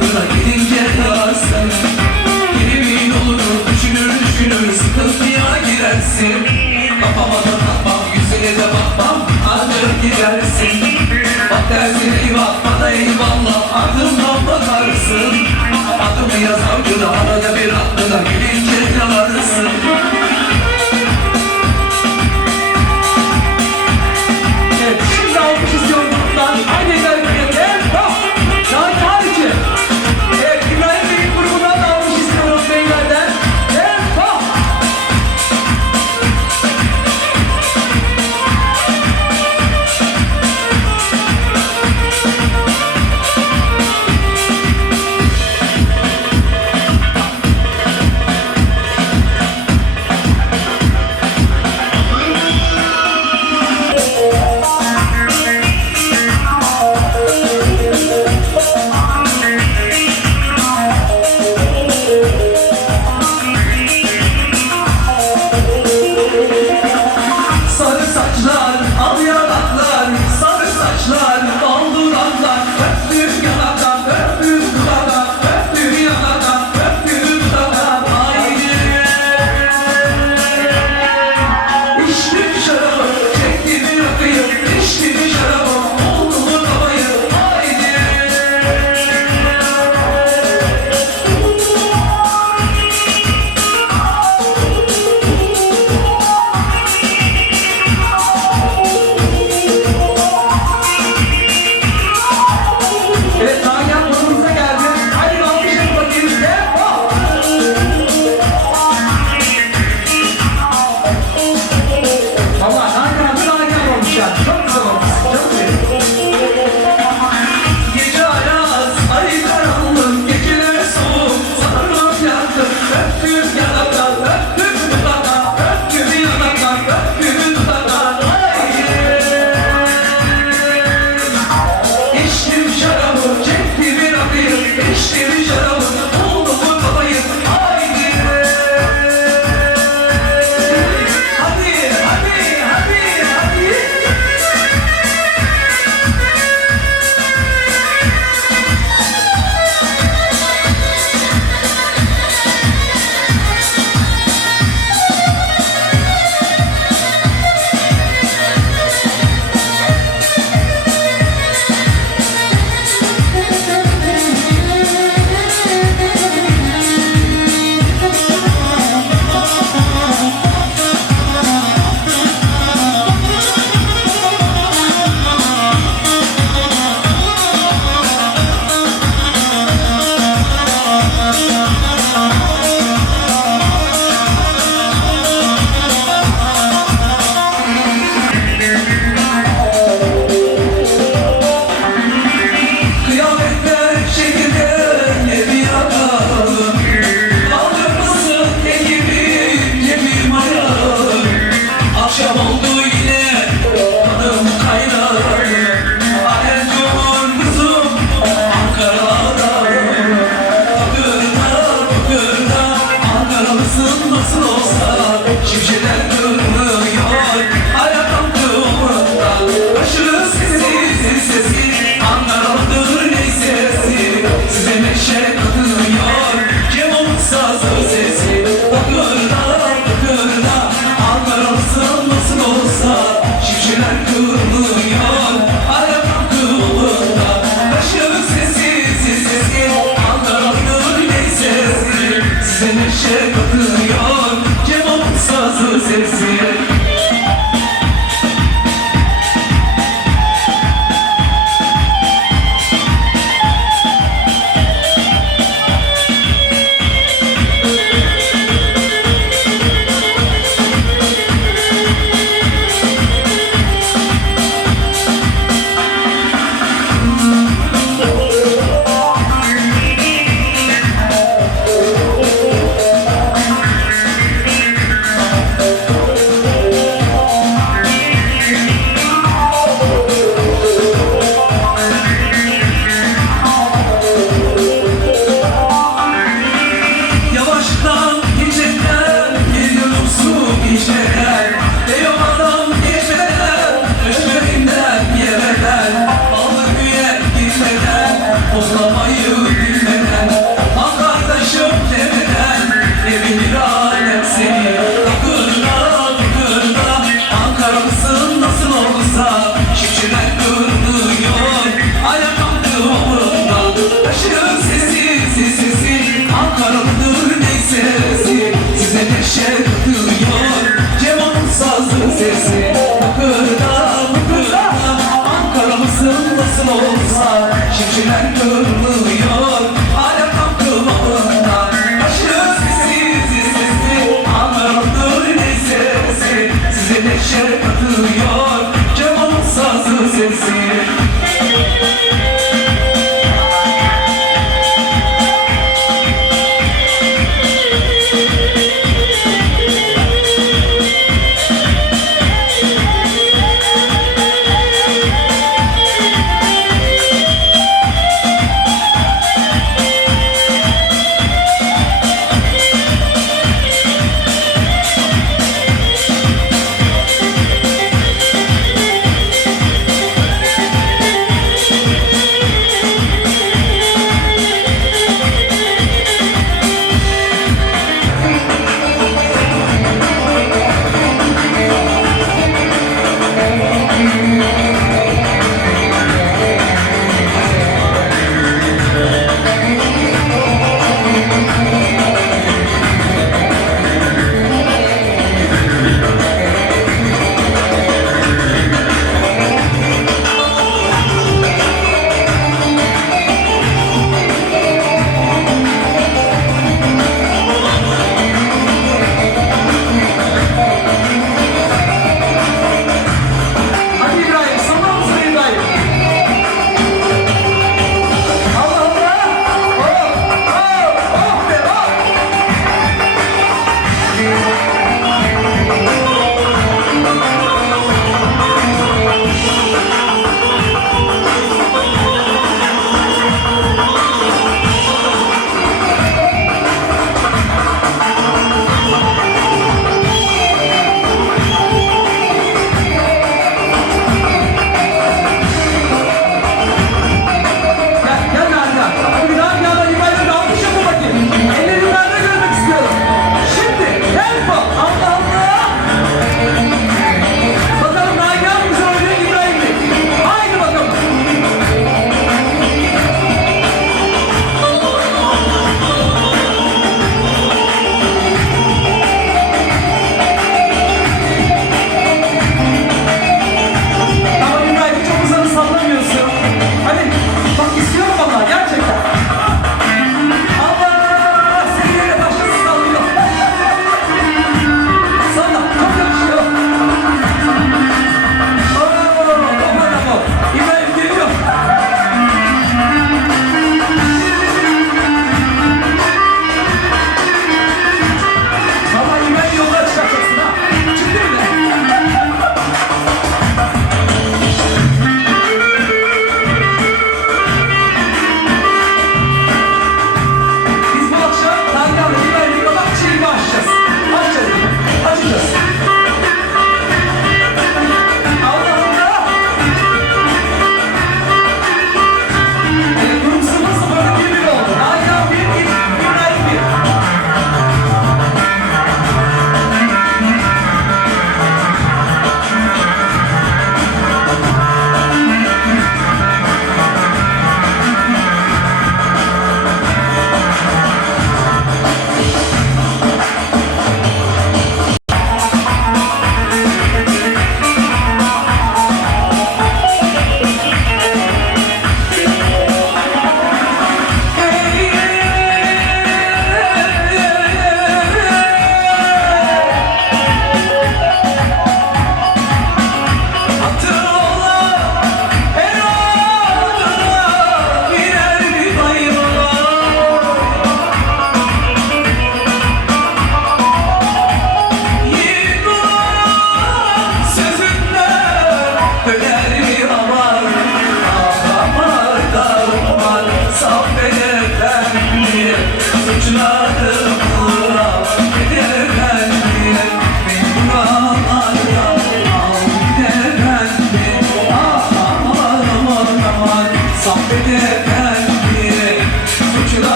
aklına gelince yararsın Emin olurum düşünür düşünür. Sıkıntıya girersin. Kafama da takmam yüzüne de bakmam. Ancak gidersin Bak dersin eyvah bana eyvallah. Ardımdan bakarsın. Adımı yaz avucuna arada bir aklına gelince yararsın